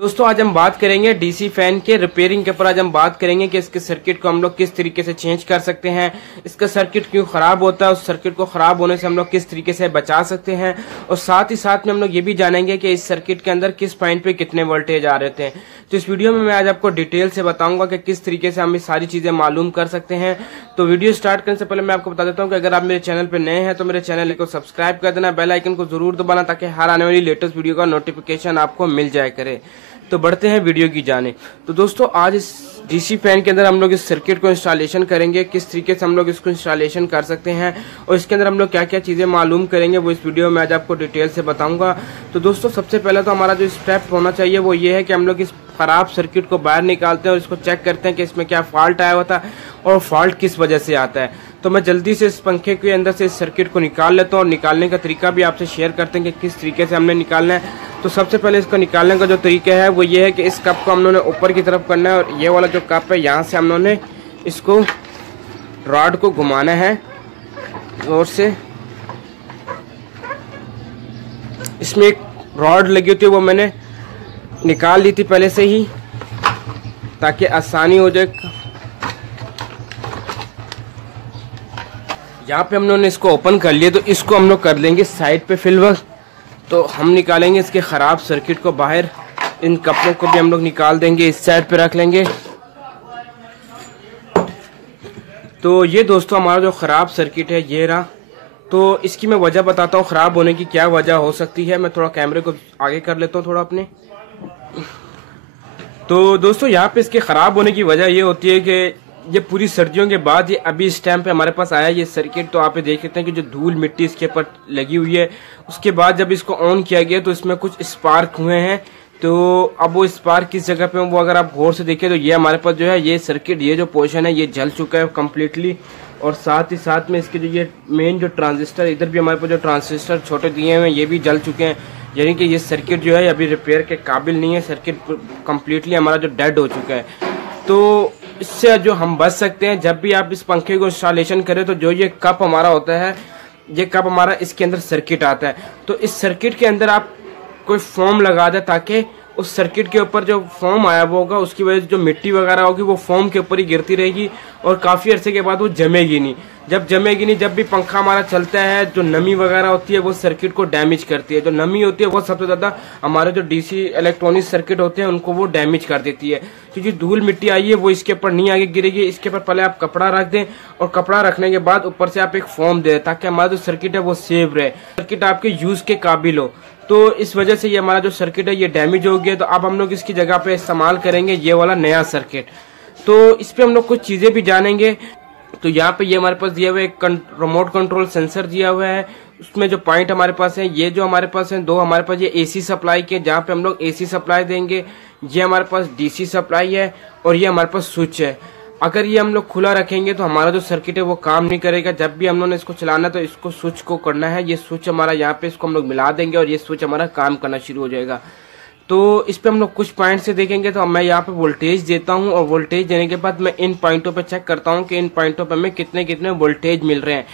दोस्तों आज हम बात करेंगे डीसी फैन के रिपेयरिंग के ऊपर। आज हम बात करेंगे कि इसके सर्किट को हम लोग किस तरीके से चेंज कर सकते हैं, इसका सर्किट क्यों खराब होता है, उस सर्किट को खराब होने से हम लोग किस तरीके से बचा सकते हैं, और साथ ही साथ में हम लोग ये भी जानेंगे कि इस सर्किट के अंदर किस पॉइंट पे कितने वोल्टेज आ रहे थे। तो इस वीडियो में मैं आज आपको डिटेल से बताऊंगा कि किस तरीके से हम ये सारी चीजें मालूम कर सकते हैं। तो वीडियो स्टार्ट करने से पहले मैं आपको बता देता हूँ कि अगर आप मेरे चैनल पर नए हैं तो मेरे चैनल को सब्सक्राइब कर देना, बेल आइकन को जरूर दबाना ताकि हर आने वाली लेटेस्ट वीडियो का नोटिफिकेशन आपको मिल जाया करे। तो बढ़ते हैं वीडियो की जाने। तो दोस्तों आज इस डीसी फैन के अंदर हम लोग इस सर्किट को इंस्टॉलेशन करेंगे, किस तरीके से हम लोग इसको इंस्टॉलेशन कर सकते हैं और इसके अंदर हम लोग क्या क्या चीज़ें मालूम करेंगे वो इस वीडियो में आज आपको डिटेल से बताऊंगा। तो दोस्तों सबसे पहले तो हमारा जो स्टेप होना चाहिए वो ये है कि हम लोग इस खराब सर्किट को बाहर निकालते हैं और इसको चेक करते हैं कि इसमें क्या फॉल्ट आया हुआ था और फॉल्ट किस वजह से आता है। तो मैं जल्दी से इस पंखे के अंदर से इस सर्किट को निकाल लेता हूँ और निकालने का तरीका भी आपसे शेयर करते हैं कि किस तरीके से हमने निकालना है। तो सबसे पहले इसको निकालने का जो तरीका है वो ये है कि इस कप को हम लोगों ने ऊपर की तरफ करना है और ये वाला जो कप है यहाँ से हम लोगों ने इसको रॉड को घुमाना है जोर से। इसमें एक रॉड लगी होती है वो मैंने निकाल ली थी पहले से ही ताकि आसानी हो जाए। यहाँ पे हम लोगों ने इसको ओपन कर लिया, तो इसको हम लोग कर लेंगे साइड पे फिलहाल। तो हम निकालेंगे इसके ख़राब सर्किट को बाहर, इन कपड़ों को भी हम लोग निकाल देंगे, इस साइड पे रख लेंगे। तो ये दोस्तों हमारा जो ख़राब सर्किट है ये रहा। तो इसकी मैं वजह बताता हूँ ख़राब होने की क्या वजह हो सकती है। मैं थोड़ा कैमरे को आगे कर लेता हूँ थोड़ा अपने। तो दोस्तों यहाँ पे इसके ख़राब होने की वजह ये होती है कि ये पूरी सर्दियों के बाद ये अभी इस टाइम पे हमारे पास आया ये सर्किट। तो आप ये देख सकते हैं कि जो धूल मिट्टी इसके ऊपर लगी हुई है, उसके बाद जब इसको ऑन किया गया तो इसमें कुछ स्पार्क हुए हैं। तो अब वो स्पार्क किस जगह पे वो अगर आप गौर से देखें तो ये हमारे पास जो है ये सर्किट, ये जो पोर्शन है ये जल चुका है कम्प्लीटली। और साथ ही साथ में इसके जो ये मेन जो ट्रांजिस्टर, इधर भी हमारे पास जो ट्रांजिस्टर छोटे दिए हुए हैं ये भी जल चुके हैं। यानी कि ये सर्किट जो है अभी रिपेयर के काबिल नहीं है, सर्किट कम्प्लीटली हमारा जो डेड हो चुका है। तो इससे जो हम बच सकते हैं, जब भी आप इस पंखे को इंस्टॉलेशन करें तो जो ये कप हमारा होता है, ये कप हमारा इसके अंदर सर्किट आता है, तो इस सर्किट के अंदर आप कोई फोम लगा दें ताकि उस सर्किट के ऊपर जो फोम आया वो होगा उसकी वजह से जो मिट्टी वगैरह होगी वो फोम के ऊपर ही गिरती रहेगी और काफ़ी अरसे के बाद वो जमेगी नहीं। जब जमेगी नहीं, जब भी पंखा हमारा चलता है, जो नमी वगैरह होती है वो सर्किट को डैमेज करती है। जो नमी होती है वो सबसे ज़्यादा हमारे जो डीसी इलेक्ट्रॉनिक सर्किट होते हैं उनको वो डैमेज कर देती है। क्योंकि धूल मिट्टी आई है वो इसके ऊपर नहीं आगे गिरेगी। इसके ऊपर पहले आप कपड़ा रख दें और कपड़ा रखने के बाद ऊपर से आप एक फोम दें ताकि हमारा जो सर्किट है वो सेव रहे, सर्किट आपके यूज़ के काबिल हो। तो इस वजह से ये हमारा जो सर्किट है ये डैमेज हो गया। तो अब हम लोग इसकी जगह पे इस्तेमाल करेंगे ये वाला नया सर्किट। तो इस पे हम लोग कुछ चीज़ें भी जानेंगे। तो यहाँ पे ये हमारे पास दिया हुआ है एक रिमोट कंट्रोल सेंसर दिया हुआ है। उसमें जो पॉइंट हमारे पास है, ये जो हमारे पास है दो, हमारे पास ये एसी सप्लाई के जहाँ पे हम लोग एसी सप्लाई देंगे। ये हमारे पास डीसी सप्लाई है और ये हमारे पास स्विच है। अगर ये हम लोग खुला रखेंगे तो हमारा जो सर्किट है वो काम नहीं करेगा। जब भी हम लोगों ने इसको चलाना तो इसको स्विच को करना है, ये स्विच हमारा यहाँ पे इसको हम लोग मिला देंगे और ये स्विच हमारा काम करना शुरू हो जाएगा। तो इस पे हम लोग कुछ पॉइंट से देखेंगे। तो मैं यहाँ पे वोल्टेज देता हूँ और वोल्टेज देने के बाद मैं इन पॉइंटों पे चेक करता हूँ कि इन पॉइंटों पे हमें कितने कितने वोल्टेज मिल रहे हैं।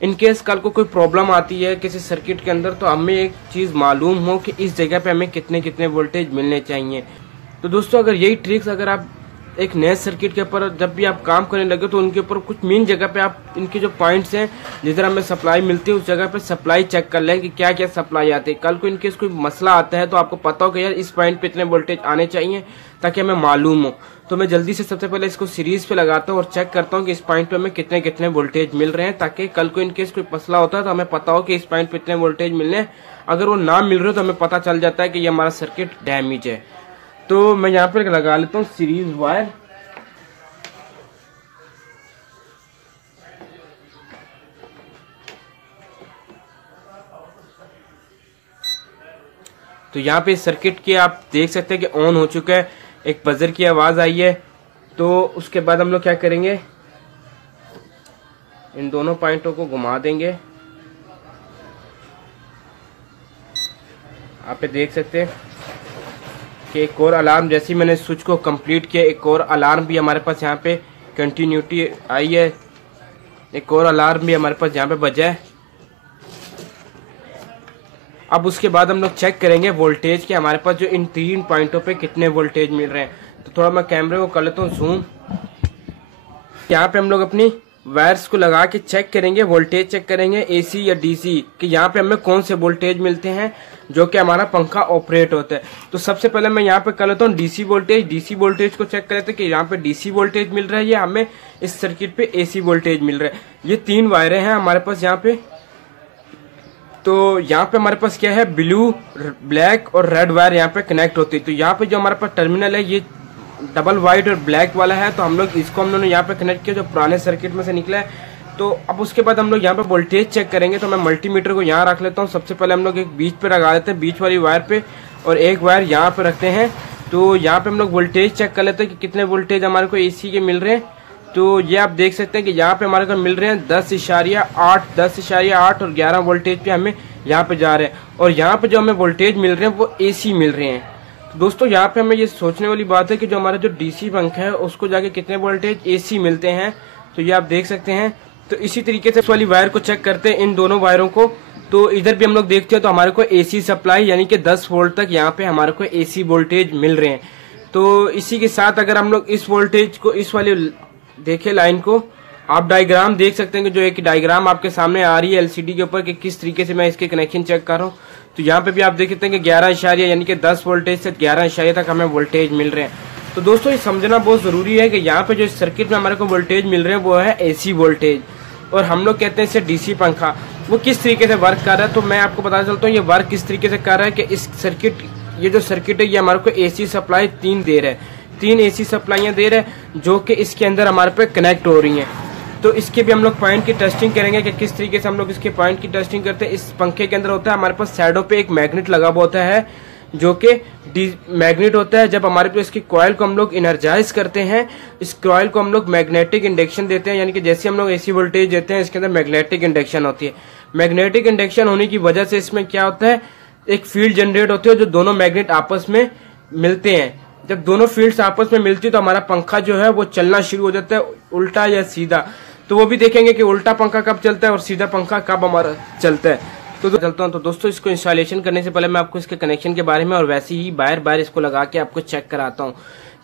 इन केस कल को कोई प्रॉब्लम आती है किसी सर्किट के अंदर तो हमें एक चीज़ मालूम हो कि इस जगह पे हमें कितने कितने वोल्टेज मिलने चाहिए। तो दोस्तों अगर यही ट्रिक्स अगर आप एक नए सर्किट के ऊपर जब भी आप काम करने लगे तो उनके ऊपर कुछ मेन जगह पे आप इनके जो पॉइंट्स हैं जिधर हमें सप्लाई मिलती है उस जगह पे सप्लाई चेक कर लें कि क्या क्या सप्लाई आती है। कल को इनकेस कोई मसला आता है तो आपको पता हो कि यार इस पॉइंट पे इतने वोल्टेज आने चाहिए ताकि हमें मालूम हो। तो मैं जल्दी से सबसे पहले इसको सीरीज पे लगाता हूँ और चेक करता हूँ कि इस पॉइंट पे हमें कितने कितने वोल्टेज मिल रहे हैं ताकि कल को इनकेस कोई मसला होता है तो हमें पता हो कि इस पॉइंट पे इतने वोल्टेज मिलने हैं। अगर वो ना मिल रहे तो हमें पता चल जाता है कि ये हमारा सर्किट डैमेज है। तो मैं यहाँ पर लगा लेता हूँ सीरीज वायर। तो यहाँ पे सर्किट के आप देख सकते हैं कि ऑन हो चुका है, एक बजर की आवाज़ आई है। तो उसके बाद हम लोग क्या करेंगे, इन दोनों पॉइंटों को घुमा देंगे। आप ये देख सकते हैं कि एक और अलार्म, जैसे ही मैंने स्विच को कंप्लीट किया एक और अलार्म भी हमारे पास यहाँ पे कंटिन्यूटी आई है, एक और अलार्म भी हमारे पास यहाँ पे बजा है। अब उसके बाद हम लोग चेक करेंगे वोल्टेज के हमारे पास जो इन 3 पॉइंटों पे कितने वोल्टेज मिल रहे हैं। तो थोड़ा मैं कैमरे को कर लेता हूँ जूम। यहाँ पे हम लोग अपनी वायर्स को लगा के चेक करेंगे, वोल्टेज चेक करेंगे एसी या डीसी कि यहाँ पे हमें कौन से वोल्टेज मिलते हैं जो कि हमारा पंखा ऑपरेट होता है। तो सबसे पहले मैं यहाँ पे कर लेता हूँ डीसी वोल्टेज। डीसी वोल्टेज को चेक कर लेते हैं कि यहाँ पे डीसी वोल्टेज मिल रहा है या हमें इस सर्किट पे एसी वोल्टेज मिल रहा है। ये 3 वायरें हैं हमारे पास यहाँ पे। तो यहाँ पे हमारे पास क्या है, ब्लू, ब्लैक और रेड वायर यहाँ पे कनेक्ट होती है। तो यहाँ पे जो हमारे पास टर्मिनल है ये डबल वाइट और ब्लैक वाला है, तो हम लोग इसको हम लोगों ने यहाँ पे कनेक्ट किया जो पुराने सर्किट में से निकला है। तो अब उसके बाद हम लोग यहाँ पे वोल्टेज चेक करेंगे। तो मैं मल्टीमीटर को यहाँ रख लेता हूँ। सबसे पहले हम लोग एक बीच पे लगा देते हैं, बीच वाली वायर पे, और एक वायर यहाँ पे रखते हैं। तो यहाँ पे हम लोग वोल्टेज चेक कर लेते हैं कि कितने वोल्टेज हमारे को एसी के मिल रहे हैं। तो ये आप देख सकते हैं कि यहाँ पे हमारे को मिल रहे हैं 10.8, 10.8 और 11 वोल्टेज पे हमें यहाँ पे जा रहे हैं। और यहाँ पे जो हमें वोल्टेज मिल रहे हैं वो एसी मिल रहे हैं। तो दोस्तों यहाँ पे हमें ये सोचने वाली बात है कि जो हमारा जो डीसी पंखा है उसको जाके कितने वोल्टेज एसी मिलते हैं। तो ये आप देख सकते हैं। तो इसी तरीके से इस वाली वायर को चेक करते हैं, इन दोनों वायरों को। तो इधर भी हम लोग देखते हैं तो हमारे को एसी सप्लाई यानी कि 10 वोल्ट तक यहाँ पे हमारे को एसी वोल्टेज मिल रहे हैं। तो इसी के साथ अगर हम लोग इस वोल्टेज को, इस वाली देखे लाइन को, आप डायग्राम देख सकते हैं कि जो एक डायग्राम आपके सामने आ रही है एलसीडी के ऊपर कि किस तरीके से मैं इसके कनेक्शन चेक कर रहा हूँ। तो यहाँ पे भी आप देख सकते हैं कि 11 यानी कि 10 वोल्टेज से 11 तक हमें वोल्टेज मिल रहे हैं। तो दोस्तों ये समझना बहुत जरूरी है कि यहाँ पे जो सर्किट में हमारे को वोल्टेज मिल रहे हैं वो है एसी वोल्टेज, और हम लोग कहते हैं इसे डीसी पंखा। वो किस तरीके से वर्क कर रहा है तो मैं आपको बता चलता हूँ ये वर्क किस तरीके से कर रहा है कि इस सर्किट, ये जो सर्किट है ये हमारे को एसी सप्लाई 3 दे रहा है, 3 एसी सप्लाइयाँ दे रहा है जो कि इसके अंदर हमारे पे कनेक्ट हो रही हैं। तो इसके भी हम लोग पॉइंट की टेस्टिंग करेंगे कि किस तरीके से हम लोग इसके पॉइंट की टेस्टिंग करते हैं। इस पंखे के अंदर होता है हमारे पास साइडों पे एक मैग्नेट लगा हुआ होता है जो कि मैग्नेट होता है। जब हमारे पास इसकी कॉइल को हम लोग इनर्जाइज करते हैं, इस कॉइल को हम लोग मैग्नेटिक इंडक्शन देते हैं, यानी कि जैसे हम लोग एसी वोल्टेज देते हैं इसके अंदर मैग्नेटिक इंडक्शन होती है। मैग्नेटिक इंडक्शन होने की वजह से इसमें क्या होता है, एक फील्ड जनरेट होती है जो दोनों मैग्नेट आपस में मिलते हैं। जब दोनों फील्ड्स आपस में मिलती है तो हमारा पंखा जो है वो चलना शुरू हो जाता है, उल्टा या सीधा। तो वो भी देखेंगे कि उल्टा पंखा कब चलता है और सीधा पंखा कब हमारा चलता है। तो चलता हूँ। तो दोस्तों इसको इंस्टॉलेशन करने से पहले मैं आपको इसके कनेक्शन के बारे में और वैसे ही बार इसको लगा के आपको चेक कराता हूँ।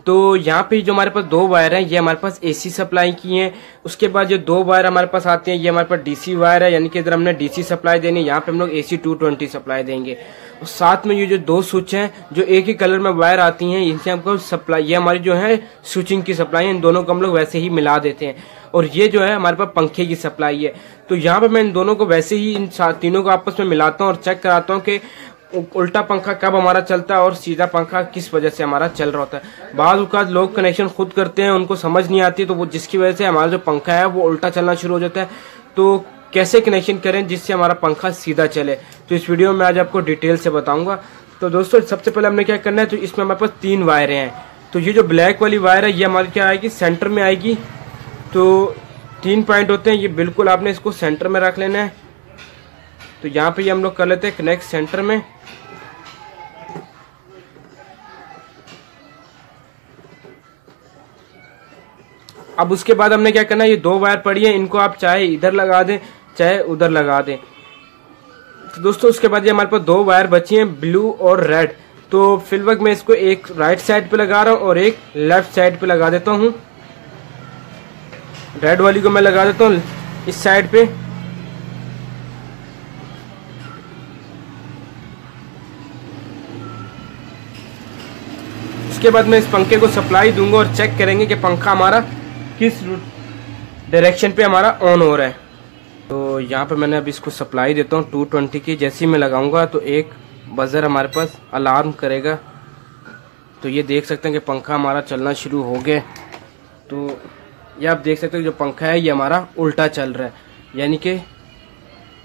तो यहाँ पे जो हमारे पास 2 वायर हैं ये हमारे पास एसी सप्लाई की हैं। उसके बाद जो 2 वायर हमारे पास आते हैं ये हमारे पास डीसी वायर है, यानी कि इधर हमने डीसी सप्लाई देनी है, यहाँ पे हम लोग एसी 220 सप्लाई देंगे। और साथ में ये जो 2 स्विच हैं जो एक ही कलर में वायर आती हैं, इनसे हमको सप्लाई, ये हमारी जो है स्विचिंग की सप्लाई है, इन दोनों को हम लोग वैसे ही मिला देते हैं। और ये जो है हमारे पास पंखे की सप्लाई है। तो यहाँ पे मैं इन दोनों को वैसे ही इन तीनों को आपस में मिलाता हूँ और चेक कराता हूँ कि उल्टा पंखा कब हमारा चलता है और सीधा पंखा किस वजह से हमारा चल रहा होता है। बाज़ औक़ात लोग कनेक्शन खुद करते हैं, उनको समझ नहीं आती, तो वो जिसकी वजह से हमारा जो पंखा है वो उल्टा चलना शुरू हो जाता है। तो कैसे कनेक्शन करें जिससे हमारा पंखा सीधा चले, तो इस वीडियो में आज आपको डिटेल से बताऊंगा। तो दोस्तों सबसे पहले हमने क्या करना है, तो इसमें हमारे पास 3 वायरें हैं। तो ये जो ब्लैक वाली वायर है ये हमारी क्या आएगी, सेंटर में आएगी। तो 3 पॉइंट होते हैं, ये बिल्कुल आपने इसको सेंटर में रख लेना है। तो यहाँ पे ये हम लोग कर लेते हैं कनेक्ट सेंटर में। अब उसके बाद हमने क्या करना है, ये 2 वायर पड़ी है, इनको आप चाहे इधर लगा दें चाहे उधर लगा दें। तो दोस्तों उसके बाद ये हमारे पास 2 वायर बची हैं, ब्लू और रेड। तो फिलहाल मैं इसको एक राइट साइड पे लगा रहा हूँ और एक लेफ्ट साइड पे लगा देता हूँ। रेड वाली को मैं लगा देता हूँ इस साइड पे। उसके बाद मैं इस पंखे को सप्लाई दूंगा और चेक करेंगे कि पंखा हमारा किस डायरेक्शन पे हमारा ऑन हो रहा है। तो यहाँ पे मैंने अब इसको सप्लाई देता हूँ 220 की। जैसे ही मैं लगाऊंगा तो एक बजर हमारे पास अलार्म करेगा। तो ये देख सकते हैं कि पंखा हमारा चलना शुरू हो गया। तो ये आप देख सकते हैं जो पंखा है ये हमारा उल्टा चल रहा है, यानी कि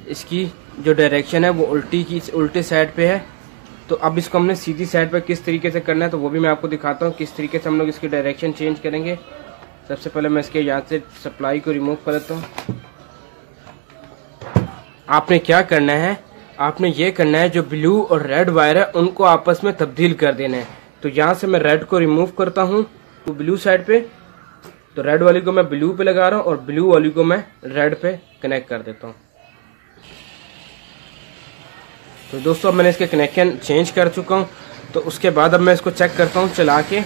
इसकी जो डायरेक्शन है वो उल्टे साइड पे है। तो अब इसको हमने सीधी साइड पे किस तरीके से करना है तो वो भी मैं आपको दिखाता हूँ किस तरीके से हम लोग इसकी डायरेक्शन चेंज करेंगे। सबसे पहले मैं इसके यहाँ से सप्लाई को रिमूव कर देता हूँ। आपने क्या करना है, आपने ये करना है जो ब्लू और रेड वायर है उनको आपस में तब्दील कर देना है। तो यहाँ से मैं रेड को रिमूव करता हूँ तो ब्लू साइड पे, तो रेड वाली को मैं ब्लू पे लगा रहा हूँ और ब्लू वाली को मैं रेड पे कनेक्ट कर देता हूँ। तो दोस्तों अब मैंने इसके कनेक्शन चेंज कर चुका हूँ। तो उसके बाद अब मैं इसको चेक करता हूँ चला के।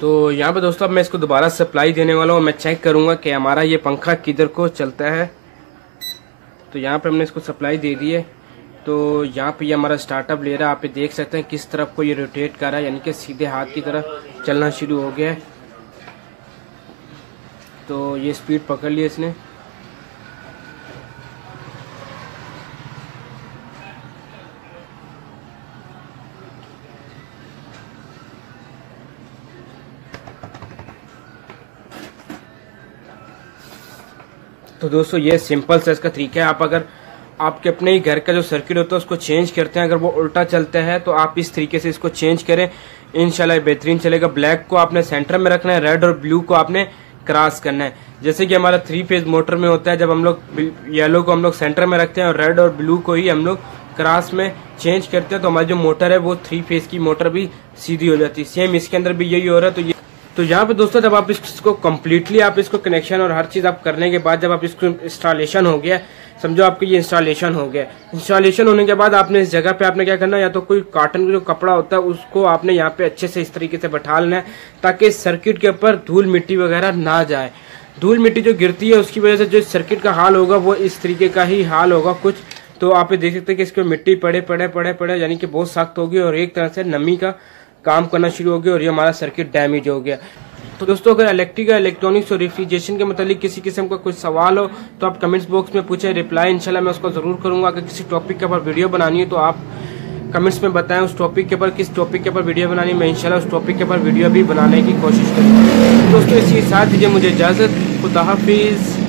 तो यहाँ पे दोस्तों अब मैं इसको दोबारा सप्लाई देने वाला हूँ। मैं चेक करूँगा कि हमारा ये पंखा किधर को चलता है। तो यहाँ पे हमने इसको सप्लाई दे दी है। तो यहाँ पे ये हमारा स्टार्टअप ले रहा है। आप ये देख सकते हैं किस तरफ को ये रोटेट कर रहा है, यानी कि सीधे हाथ की तरफ चलना शुरू हो गया है। तो ये स्पीड पकड़ लिया इसने। तो दोस्तों ये सिंपल सा इसका तरीका है। आप अगर आपके अपने ही घर का जो सर्किट होता है उसको चेंज करते हैं, अगर वो उल्टा चलता है तो आप इस तरीके से इसको चेंज करें, इंशाल्लाह बेहतरीन चलेगा। ब्लैक को आपने सेंटर में रखना है, रेड और ब्लू को आपने क्रॉस करना है। जैसे कि हमारा 3 फेज मोटर में होता है, जब हम लोग येलो को हम लोग सेंटर में रखते हैं और रेड और ब्लू को ही हम लोग क्रॉस में चेंज करते हैं, तो हमारी जो मोटर है वो 3 फेज की मोटर भी सीधी हो जाती है। सेम इसके अंदर भी यही हो रहा है। तो यहाँ पे दोस्तों जब आप इसको कम्प्लीटली आप इसको कनेक्शन और हर चीज़ आप करने के बाद जब आप इसको इंस्टॉलेशन हो गया, समझो आपको ये इंस्टॉलेशन हो गया। इंस्टॉलेशन होने के बाद आपने इस जगह पे आपने क्या करना है, या तो कोई कॉटन का जो कपड़ा होता है उसको आपने यहाँ पे अच्छे से इस तरीके से बैठा लेना है, ताकि सर्किट के ऊपर धूल मिट्टी वगैरह ना जाए। धूल मिट्टी जो गिरती है उसकी वजह से जो सर्किट का हाल होगा वो इस तरीके का ही हाल होगा कुछ। तो आप ये देख सकते हैं कि इसको मिट्टी पड़े यानी कि बहुत सख्त होगी और एक तरह से नमी का काम करना शुरू हो गया और ये हमारा सर्किट डैमेज हो गया। तो दोस्तों अगर इलेक्ट्रॉनिक्स और रेफ्रिजरेशन के मतलब किसी किस्म का कोई सवाल हो तो आप कमेंट्स बॉक्स में पूछें, रिप्लाई इंशाल्लाह मैं उसको ज़रूर करूंगा। अगर किसी टॉपिक के ऊपर वीडियो बनानी है तो आप कमेंट्स में बताएं उस टॉपिक के ऊपर, किस टॉपिक के ऊपर वीडियो बनानी है, मैं इंशाल्लाह उस टॉपिक के ऊपर वीडियो भी बनाने की कोशिश करूँगा। दोस्तों इसी साथ दीजिए मुझे इजाज़त। खुदा हाफिज़।